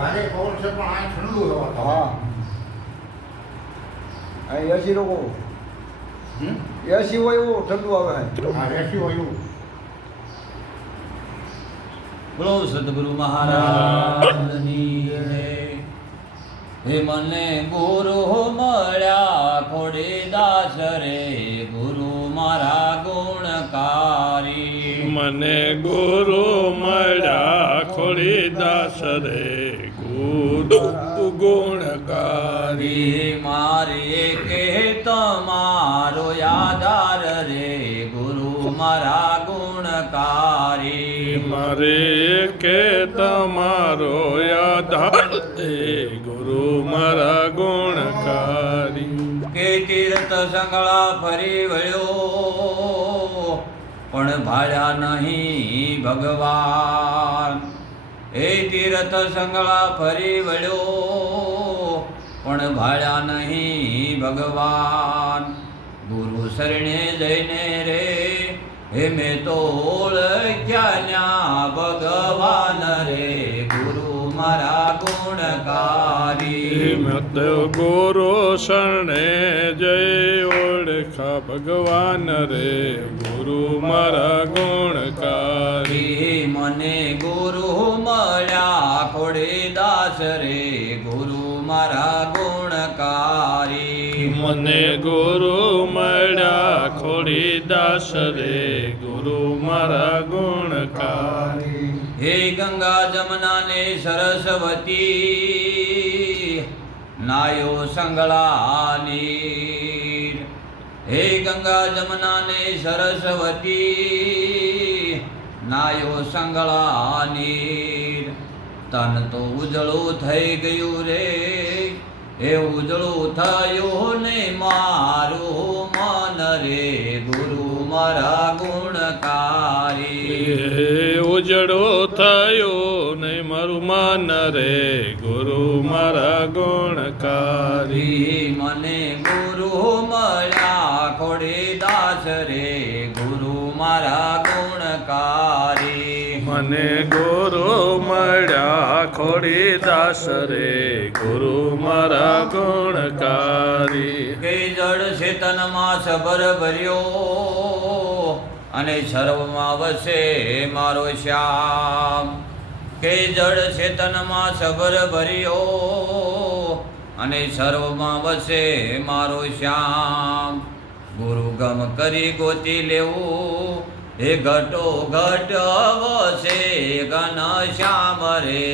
ભારે પવન છે પણ આ ઠંડુ હવા થાય. હા અહીં એસી લોકો એસી હોય એવું ઠંડુ આવે હા એસી હોય એવું. બોલો સદગુરુ મહારાજની જય. હે મને ગુરુ મળ્યા ખોડીદાસ રે ગુરુ મારા ગુણકારી. મને ગુરુ મળ્યા ખોડીદાસ રે ગુરુ ગુણકારી. મારે કે તમારો આધાર રે ગુરુ મારા ગુણકારી. મારે કે તમારો આધાર તે ગુરુ મારા ગુણકારી. કે તીર્થ સંગળા ફરી વળ્યો પણ ભાળ્યા નહીં ભગવાન. એ તીર્થ સંગળા ફરી વળ્યો પણ ભાળ્યા નહીં ભગવાન. ગુરુ શરણે જઈને રે હે મેં તો ઓળખ્યા ભગવાન રે ગુરુ મારા ગુણકારી. મત ગુરુ શરણે જય ઓળખા ભગવાન રે ગુરુ મારા ગુણકારી. મને ગુરુ મળ્યા ખોડીદાસ રે ગુરુ મારા ગુણકારી. મને ગુરુ મળ્યા ખોડીદાસ રે ગુરુ મારા ગુણકારી. હે ગંગા જમના ને સરસ્વતી નાયો સંગળા નીર. હે ગંગા જમના ને સરસ્વતી નાયો સંગળા નીર. તન તો ઉજળું થઈ ગયું રે એ ઉજળું થયું ને મારું મન રે ગુરુ મારા ગુણકારી. ઉજળો થયો ને મારું મન રે ગુરુ મારા ગુણકારી. મને ગુરુ મળ્યા ખોડીદાસ રે ગુરુ મારા ગુણકારી. મને ગુરુ મળ્યા ખોડીદાસ રે ગુરુ મારા ગુણકારી. કે જળ ચેતનમાં સબર ભર્યો અને સર્વમાં વસે મારો શ્યામ. કે જળ ચેતનમાં સબર ભર્યો અને સર્વમાં વસે મારો શ્યામ. ગુરુ ગમ કરી ગોતી લેવું હે ઘટો ઘટ વસે ઘન શ્યામ રે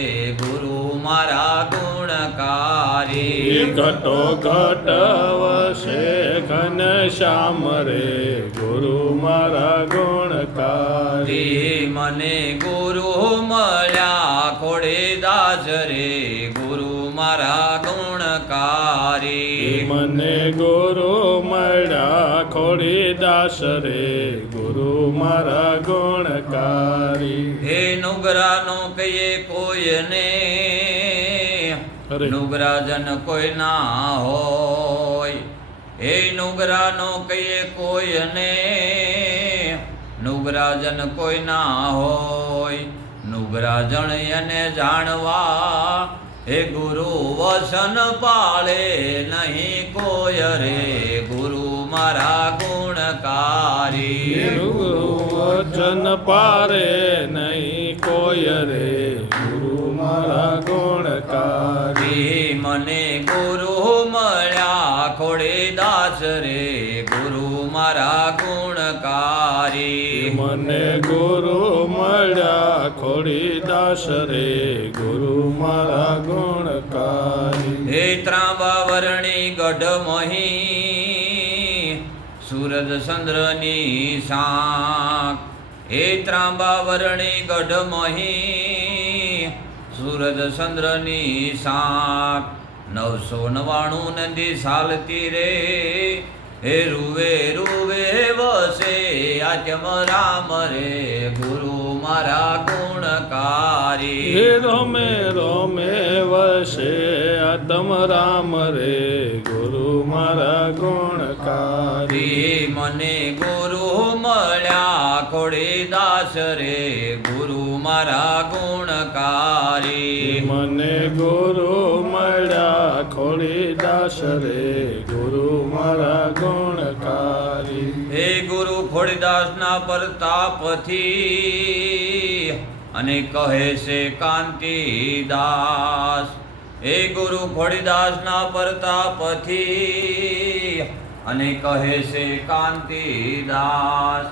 ગુરુ મારા ગુણકારી. ઘટો ઘટ વસે ઘન શ્યામ રે ગુરુ મારા ગુણકારી. મને ગુરુ મળ્યા ખોડીદાસ રે ગુરુ મારા ગુણકારી. મને ગુરુ મળ્યા ખોડીદાસ રે ગુરુ મારા ગુણકારી. હે નુગરાનો કહીએ કોઈને નુગરાજન કોઈ ના હોય. હે નુગરાનો કહીએ કોઈને નુગરાજન કોઈ ના હોય. નુગરાજણ એને જાણવા હે ગુરુ વસન પાળે નહીં કોઈ રે ગુરુ મારા ગુણકારી. વચન પારે નહીં કોઈ રે ગુરુ મારા ગુણકારી. મને ગુરુ મળ્યા ખોડીદાસ રે ગુરુ મારા ગુણકારી. મને ગુરુ મળ્યા ખોડીદાસ રે ગુરુ મારા ગુણકારી. હે ત્રાંબા વર્ણી ગઢ મહી સૂરજ ચંદ્રની સાંક. હે ત્રાંબા વર્ણી ગઢ મહી સૂરજ ચંદ્રની સાંક. 999 નદી સાલતી રે હે રૂવે રૂવે વસે આત્મ રામ રે ગુરુ મારા ગુણકારી. રોમે રોમે વસે આત્મ રામ રે ગુરુ મારા ગુણકારી. મને ગુરુ મળ્યા ખોડીદાસ રે ગુરુ મારા ગુણકારી મને ગુરુ મળ્યા ખોડીદાસ રે ગુરુ મારા ગુણકારી હે ગુરુ ખોડીદાસના પ્રતાપથી અને કહે છે કાંતિદાસ હે ગુરુ ખોડીદાસના પ્રતાપથી અને કહે છે કાંતિદાસ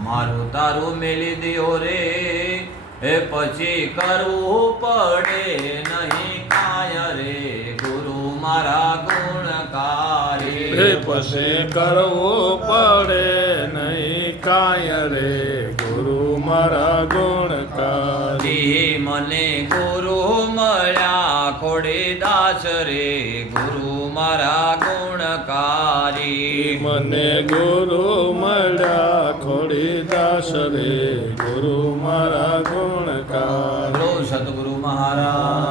મારું તારું મેલી દ્યો રે હે પછી કરવું પડે નહીં કાય રે ગુરુ મારા ગુણકારી હે પછી કરવું પડે નહીં કાય રે ગુરુ મારા ગુણકારી મને ગુરુ મળ્યા ખોડીદાસ રે ગુરુ મારા ગુણકારી મને ગુરુ મળ્યા ખોડીદાસ રે ગુરુ મારા ગુણકારી સદગુરુ મહારાજ